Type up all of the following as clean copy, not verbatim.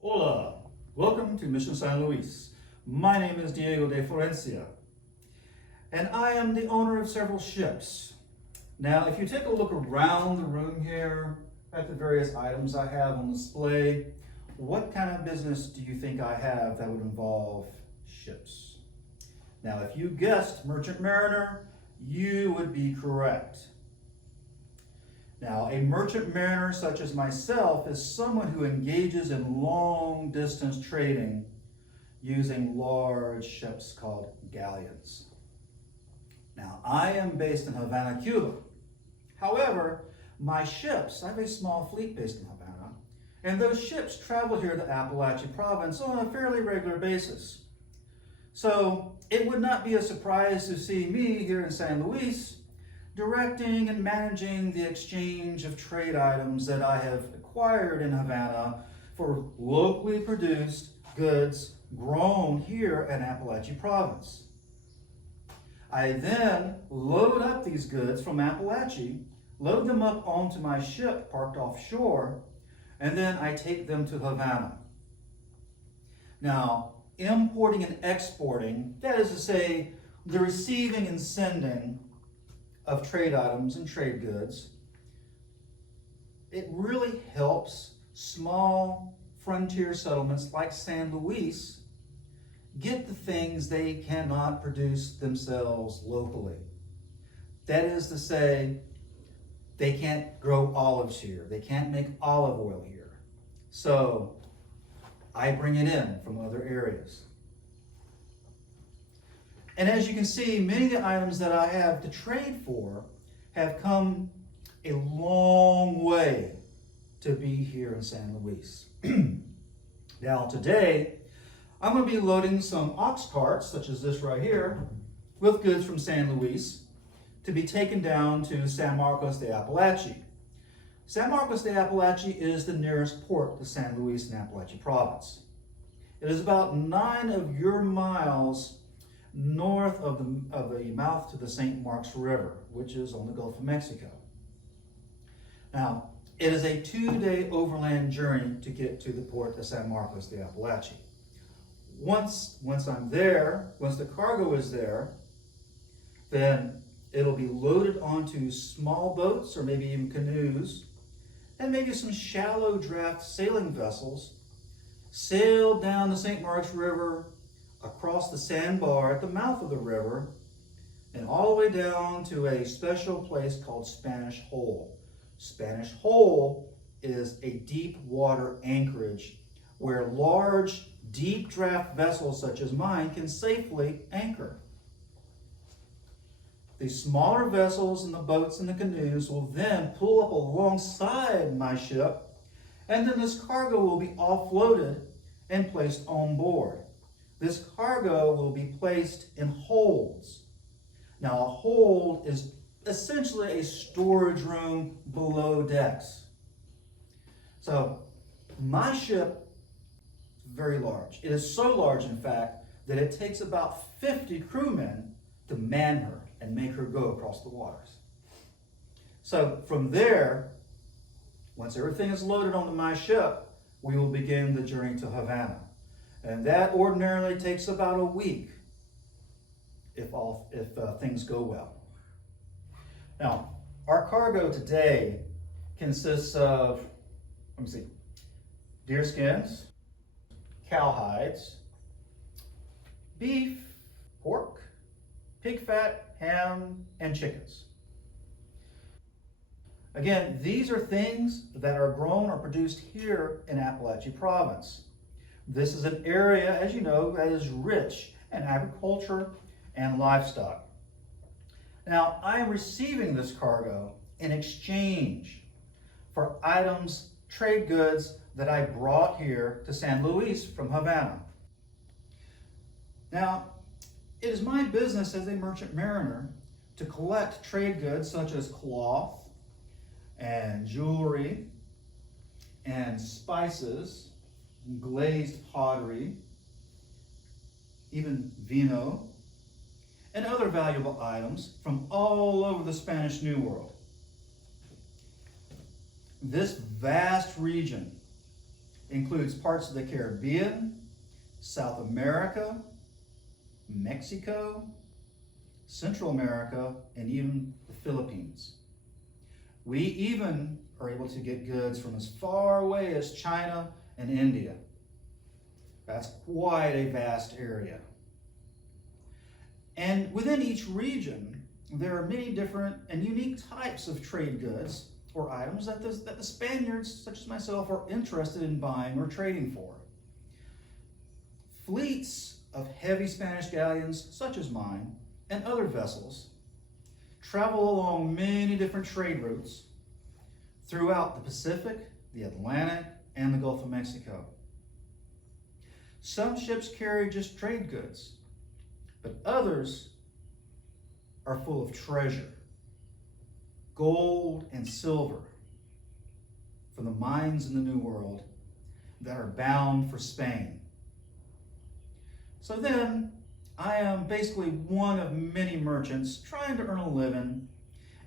Hola, welcome to Mission San Luis. My name is Diego de Florencia, and I am the owner of several ships. Now, if you take a look around the room here at the various items I have on display, what kind of business do you think I have that would involve ships? Now, if you guessed merchant mariner, you would be correct. Now, a merchant mariner such as myself is someone who engages in long distance trading using large ships called galleons. Now, I am based in Havana, Cuba. However, my ships, I have a small fleet based in Havana, and those ships travel here to Apalachee province on a fairly regular basis. So, it would not be a surprise to see me here in San Luis directing and managing the exchange of trade items that I have acquired in Havana for locally produced goods grown here in Apalachee province. I then load up these goods from Apalachee, load them up onto my ship parked offshore, and then I take them to Havana. Now, importing and exporting, that is to say, the receiving and sending of trade items and trade goods, it really helps small frontier settlements like San Luis get the things they cannot produce themselves locally. That is to say, they can't grow olives here. They can't make olive oil here. So I bring it in from other areas. And as you can see, many of the items that I have to trade for have come a long way to be here in San Luis. Now today, I'm going to be loading some ox carts, such as this right here, with goods from San Luis to be taken down to San Marcos de Apalachee. San Marcos de Apalachee is the nearest port to San Luis in Apalachee province. It is about 9 of your miles north of the mouth to the St. Marks River, which is on the Gulf of Mexico. Now, it is a 2-day overland journey to get to the port of San Marcos de Apalachee. Once I'm there, once the cargo is there, then it'll be loaded onto small boats or maybe even canoes, and maybe some shallow draft sailing vessels, sailed down the St. Marks River, across the sandbar at the mouth of the river, and all the way down to a special place called Spanish Hole. Spanish Hole is a deep water anchorage where large, deep draft vessels such as mine can safely anchor. The smaller vessels and the boats and the canoes will then pull up alongside my ship, and then this cargo will be offloaded and placed on board. This cargo will be placed in holds. Now, a hold is essentially a storage room below decks. So, my ship is very large. It is so large, in fact, that it takes about 50 crewmen to man her and make her go across the waters. So, from there, once everything is loaded onto my ship, we will begin the journey to Havana. And that ordinarily takes about a week if things go well. Now, our cargo today consists of, deer skins, cow hides, beef, pork, pig fat, ham, and chickens. Again, these are things that are grown or produced here in Apalachee province. This is an area, as you know, that is rich in agriculture and livestock. Now, I am receiving this cargo in exchange for items, trade goods that I brought here to San Luis from Havana. Now, it is my business as a merchant mariner to collect trade goods such as cloth and jewelry and spices, glazed pottery, even vino, and other valuable items from all over the Spanish New World. This vast region includes parts of the Caribbean, South America, Mexico, Central America, and even the Philippines. We even are able to get goods from as far away as China and India. That's quite a vast area. And within each region, there are many different and unique types of trade goods or items that the Spaniards, such as myself, are interested in buying or trading for. Fleets of heavy Spanish galleons, such as mine, and other vessels, travel along many different trade routes throughout the Pacific, the Atlantic, and the Gulf of Mexico. Some ships carry just trade goods, but others are full of treasure, gold and silver from the mines in the New World that are bound for Spain. So then, I am basically one of many merchants trying to earn a living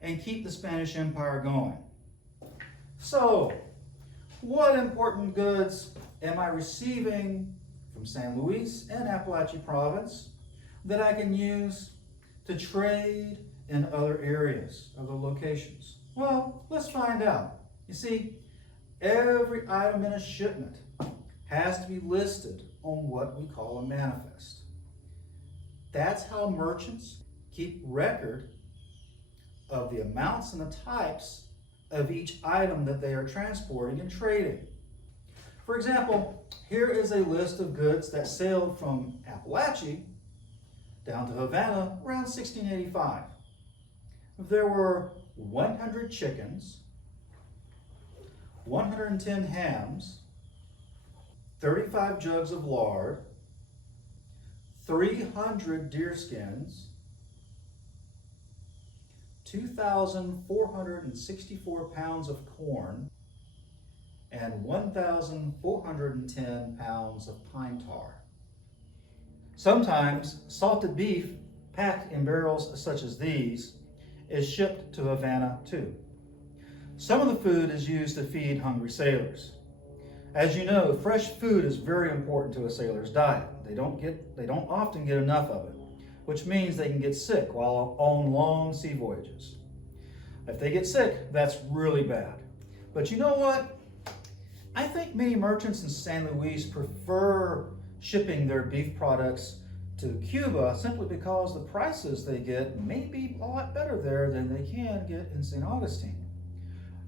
and keep the Spanish Empire going. So, what important goods am I receiving from San Luis and Apalachee Province that I can use to trade in other areas, other locations? Well, let's find out. You see, every item in a shipment has to be listed on what we call a manifest. That's how merchants keep record of the amounts and the types of each item that they are transporting and trading. For example, here is a list of goods that sailed from Apalachee down to Havana around 1685. There were 100 chickens, 110 hams, 35 jugs of lard, 300 deer skins, 2,464 pounds of corn, and 1,410 pounds of pine tar. Sometimes salted beef packed in barrels such as these is shipped to Havana too. Some of the food is used to feed hungry sailors. As you know, fresh food is very important to a sailor's diet. They don't often get enough of it, which means they can get sick while on long sea voyages. If they get sick, that's really bad. But you know what? I think many merchants in San Luis prefer shipping their beef products to Cuba simply because the prices they get may be a lot better there than they can get in St. Augustine.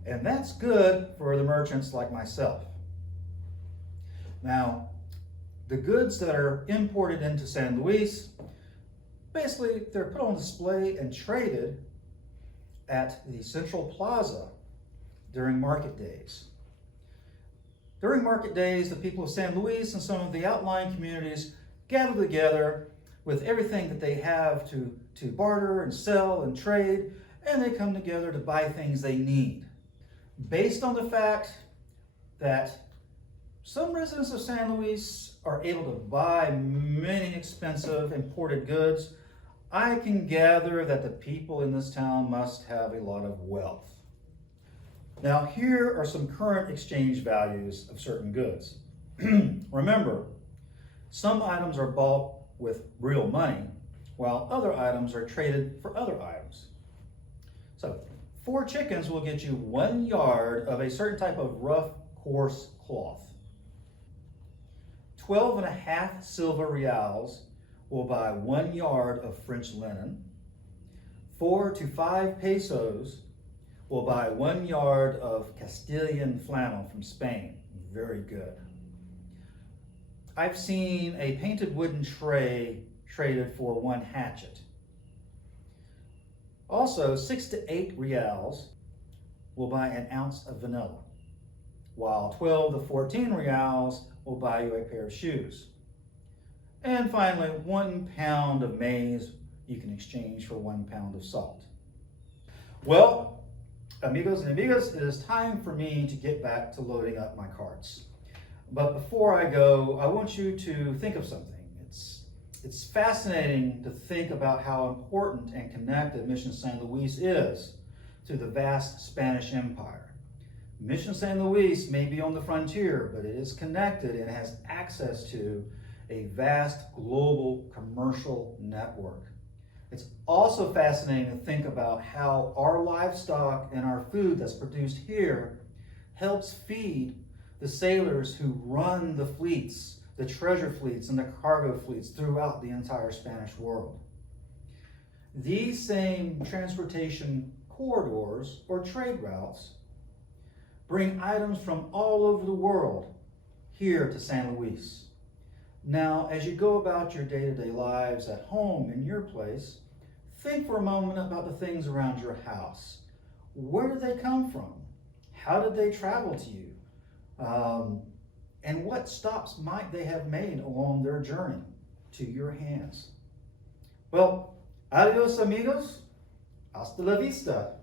And that's good for the merchants like myself. Now, the goods that are imported into San Luis, basically they're put on display and traded at the Central Plaza during market days. During market days, the people of San Luis and some of the outlying communities gather together with everything that they have to barter and sell and trade, and they come together to buy things they need. Based on the fact that some residents of San Luis are able to buy many expensive imported goods, I can gather that the people in this town must have a lot of wealth. Now, here are some current exchange values of certain goods. Remember, some items are bought with real money, while other items are traded for other items. So, 4 chickens will get you 1 yard of a certain type of rough, coarse cloth. 12.5 silver reals will buy 1 yard of French linen. 4 to 5 pesos will buy 1 yard of Castilian flannel from Spain. Very good. I've seen a painted wooden tray traded for 1 hatchet. Also, 6 to 8 reals will buy an ounce of vanilla, while 12 to 14 reals will buy you a pair of shoes. And finally, 1 pound of maize you can exchange for 1 pound of salt. Well, amigos and amigas, it is time for me to get back to loading up my carts. But before I go, I want you to think of something. It's fascinating to think about how important and connected Mission San Luis is to the vast Spanish Empire. Mission San Luis may be on the frontier, but it is connected and has access to a vast global commercial network. It's also fascinating to think about how our livestock and our food that's produced here helps feed the sailors who run the fleets, the treasure fleets and the cargo fleets throughout the entire Spanish world. These same transportation corridors or trade routes bring items from all over the world here to San Luis. Now, as you go about your day-to-day lives at home in your place, think for a moment about the things around your house. Where did they come from? How did they travel to you? And what stops might they have made along their journey to your hands? Well, adios amigos, hasta la vista.